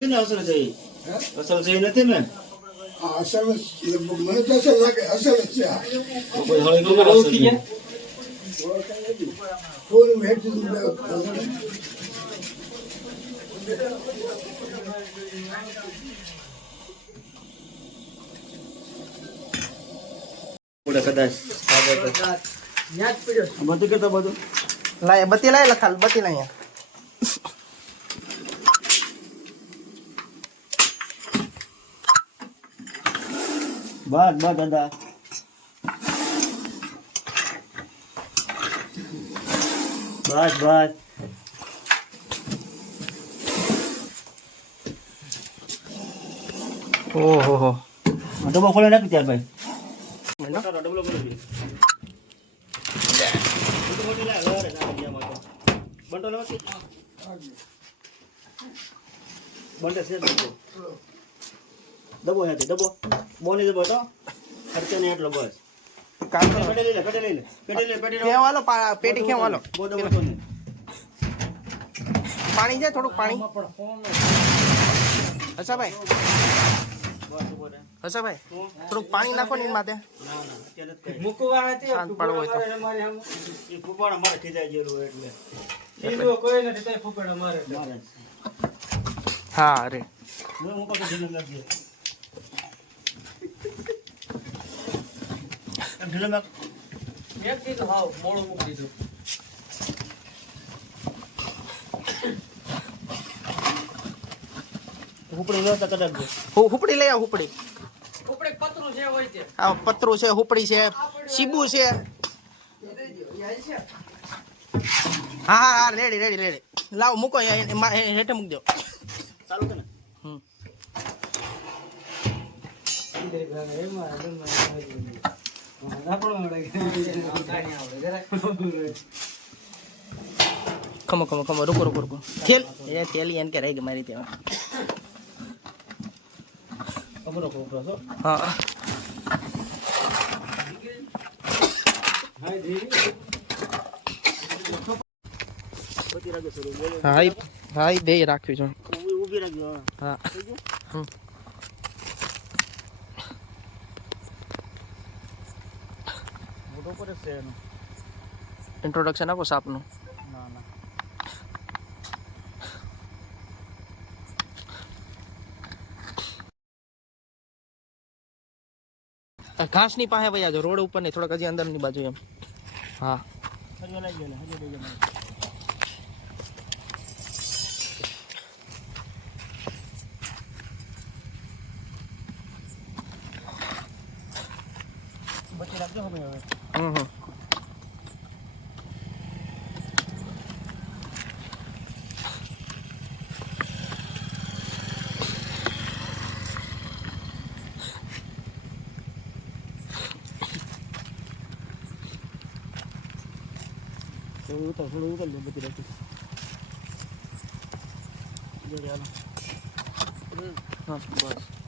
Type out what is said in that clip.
અસલ છે અસલ છે નથી ને અસલ મને તો અસલ લાગે અસલ જ છે કોઈ હળી ગયો ઓળખી ગયા કોઈ હેડ પૂરા કદાચ યાદ પડ્યો બધું કરતા બધું લાય બત્તી લાય લખાલ બત્તી લાય બસ બસ દાદા બસ બસ ઓહો હો ડબ્બો ખોલે નાખી ત્યાર ભાઈ ડબલો બંટો લેવા બંટો છે ડબ્બો હે ડબ્બો બોની ડબ્બો તો ખર્ચો નહીં એટલો બસ કામ કરો પેટે લઈ લે કેવાલો પેટી કેવાલો બો ડબ્બો નહીં પાણી છે થોડુંક પાણી હસા ભાઈ થોડુંક પાણી નાખો ને માથે શાંત પડવો હોય તો એ ફૂફાડા મારે ખીજાઈ ગયેલું એટલે હા અરે હું મૂકો તો ઢીલો લાગી ઢીલો લાગ ઉપડી લો તો કદાચ હુપડી લઈ આવ હુપડી આ પતરું છે હુપડી છે સીબુ છે હા હા હા રેડી લાવ મૂકો હેઠે મૂકી દો ચાલુ છે ને ખમો રૂકો થેલી એન કે રહી ગઈ મારી ત્યાં ખબર ખબર છો હા બધી રાગે સરું હા બે રાખ્યું છે ઊભી રાખજો હા મોટો પર છે એનો ઇન્ટ્રોડક્શન આપો સાપનું ના ના ઘાસ ની પાસે વયા જો રોડ ઉપર નહીં થોડાક હજી અંદર ની બાજુ એમ હા હજી લઈ ગયો હજી લઈ ગયો બચી રાખજો હવે થોડું ઉતર લો બધી રાખી હા બસ